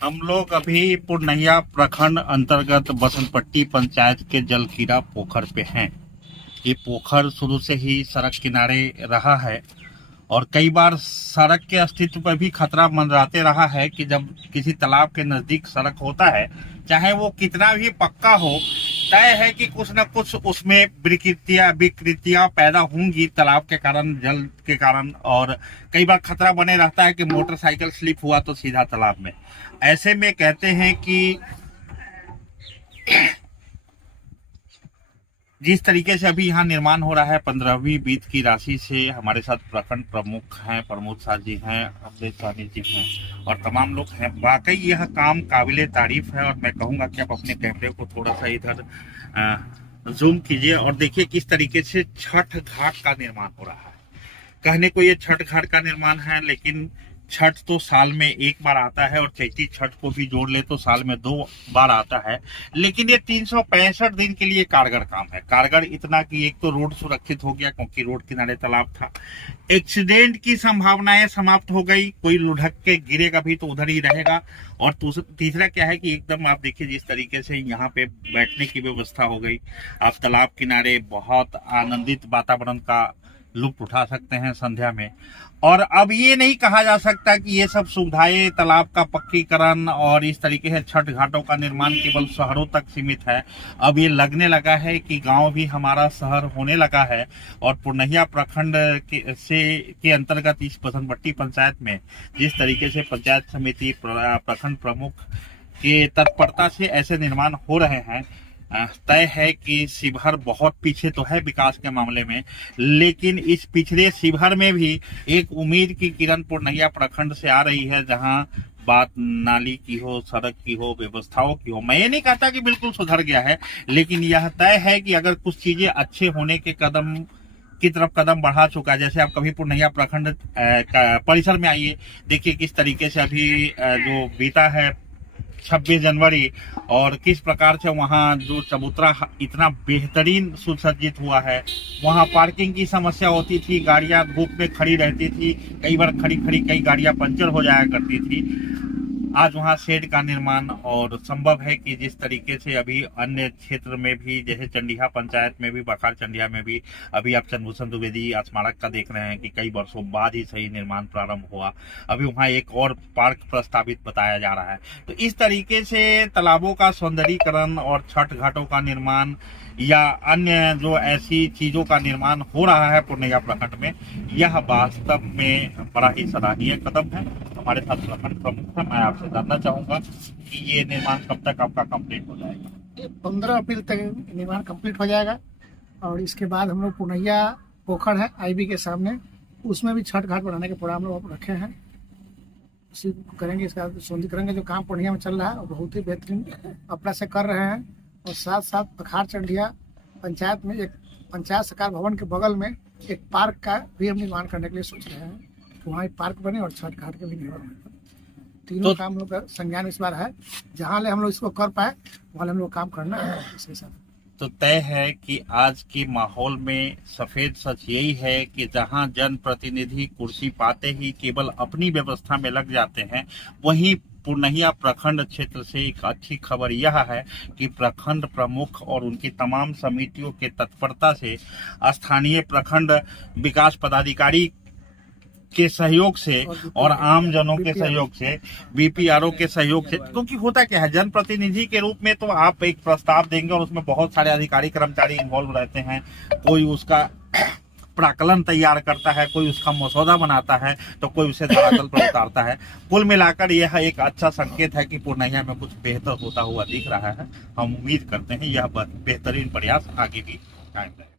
हम लोग अभी पूर्णिया प्रखंड अंतर्गत बसंतपट्टी पंचायत के जलकीरा पोखर पे हैं। ये पोखर शुरू से ही सड़क किनारे रहा है और कई बार सड़क के अस्तित्व पर भी खतरा मंडराते रहा है कि जब किसी तालाब के नजदीक सड़क होता है, चाहे वो कितना भी पक्का हो, तय है कि कुछ न कुछ उसमें विकृतियां पैदा होंगी तालाब के कारण, जल के कारण। और कई बार खतरा बने रहता है कि मोटरसाइकिल स्लिप हुआ तो सीधा तालाब में। ऐसे में कहते हैं कि जिस तरीके से अभी यहाँ निर्माण हो रहा है 15वीं वित्त की राशि से, हमारे साथ प्रखंड प्रमुख हैं, प्रमोद शाह जी हैं, अमृत साहनी जी हैं और तमाम लोग हैं। वाकई यह काम काबिले तारीफ है और मैं कहूँगा कि आप अपने कैमरे को थोड़ा सा इधर जूम कीजिए और देखिए किस तरीके से छठ घाट का निर्माण हो रहा है। कहने को ये छठ घाट का निर्माण है, लेकिन छठ तो साल में एक बार आता है और चैती छठ को भी जोड़ ले तो साल में 2 बार आता है। लेकिन ये 365 दिन के लिए कारगर काम है। कारगर इतना कि एक तो रोड सुरक्षित हो गया क्योंकि रोड किनारे तालाब था, एक्सीडेंट की संभावनाएं समाप्त हो गई, कोई लुढ़क के गिरेगा भी तो उधर ही रहेगा। और तीसरा क्या है कि एकदम आप देखिए जिस तरीके से यहाँ पे बैठने की व्यवस्था हो गई, आप तालाब किनारे बहुत आनंदित वातावरण का लुत्फ उठा सकते हैं संध्या में। और अब ये नहीं कहा जा सकता कि ये सब सुविधाएं, तालाब का पक्कीकरण और इस तरीके से छठ घाटों का निर्माण केवल शहरों तक सीमित है। अब ये लगने लगा है कि गांव भी हमारा शहर होने लगा है। और पूर्णिया प्रखंड के अंतर्गत इस बसंतपट्टी पंचायत में जिस तरीके से पंचायत समिति, प्रखंड प्रमुख के तत्परता से ऐसे निर्माण हो रहे हैं, तय है कि शिवहर बहुत पीछे तो है विकास के मामले में, लेकिन इस पिछड़े शिवहर में भी एक उम्मीद की किरण पूर्णिया प्रखंड से आ रही है, जहां बात नाली की हो, सड़क की हो, व्यवस्थाओं की हो। मैं ये नहीं कहता कि बिल्कुल सुधर गया है, लेकिन यह तय है कि अगर कुछ चीजें अच्छे होने के कदम की तरफ कदम बढ़ा चुका है। जैसे आप कभी पूर्णिया प्रखंड परिसर में आइए, देखिए किस तरीके से अभी जो बीता है 26 जनवरी और किस प्रकार से वहाँ जो चबूतरा इतना बेहतरीन सुसज्जित हुआ है। वहाँ पार्किंग की समस्या होती थी, गाड़ियाँ धूप में खड़ी रहती थी, कई बार खड़ी खड़ी कई गाड़ियाँ पंचर हो जाया करती थी। आज वहाँ शेड का निर्माण और संभव है कि जिस तरीके से अभी अन्य क्षेत्र में भी, जैसे चंडिया पंचायत में भी, बखार चंडिया में भी अभी आप चंद्रभूषण द्विवेदी स्मारक का देख रहे हैं कि कई वर्षों बाद ही सही निर्माण प्रारंभ हुआ। अभी वहाँ एक और पार्क प्रस्तावित बताया जा रहा है। तो इस तरीके से तालाबों का सौंदर्यीकरण और छठ घाटों का निर्माण या अन्य जो ऐसी चीजों का निर्माण हो रहा है पूर्णिया प्रखंड में, यह वास्तव में बड़ा ही सराहनीय कदम है। हमारे साथ प्रखंड प्रमुख है, मैं आपसे जानना चाहूंगा कि ये निर्माण कब तक आपका कंप्लीट हो जाएगा? ये 15 अप्रैल तक निर्माण कंप्लीट हो जाएगा और इसके बाद हम लोग पूर्णिया पोखर है आईबी के सामने, उसमें भी छठ घाट बनाने के प्रोग्राम लोग रखे हैं। उसी करेंगे, इसका सौंदर्यीकरण जो काम पूर्णिया में चल रहा है और बहुत ही बेहतरीन अपना से कर रहे हैं। और साथ साथ बखार चंडिया पंचायत में एक पंचायत सरकार भवन के बगल में एक पार्क का भी हम निर्माण करने के लिए सोच रहे हैं। तो वहाँ एक पार्क बने और छठ घाट के भी निर्माण बने। तीनों काम लोग का संज्ञान इस बार है, जहाँ ले हम लोग इसको कर पाए वहाँ हम लोग काम करना है इसके साथ। तो तय है कि आज के माहौल में सफेद सच यही है कि जहां जनप्रतिनिधि कुर्सी पाते ही केवल अपनी व्यवस्था में लग जाते हैं, वहीं पूर्णिया प्रखंड क्षेत्र से एक अच्छी खबर यह है कि प्रखंड प्रमुख और उनकी तमाम समितियों के तत्परता से, स्थानीय प्रखंड विकास पदाधिकारी के सहयोग से और आम जनों के सहयोग से, बीपीआरओ के सहयोग से, क्योंकि होता क्या है, जनप्रतिनिधि के रूप में तो आप एक प्रस्ताव देंगे और उसमें बहुत सारे अधिकारी कर्मचारी इन्वॉल्व रहते हैं। कोई उसका प्राकलन तैयार करता है, कोई उसका मसौदा बनाता है, तो कोई उसे धरातल पर उतारता है। कुल मिलाकर यह एक अच्छा संकेत है कि पूर्णिया में कुछ बेहतर होता हुआ दिख रहा है। हम उम्मीद करते हैं यह बेहतरीन प्रयास आगे भी कायम रहे।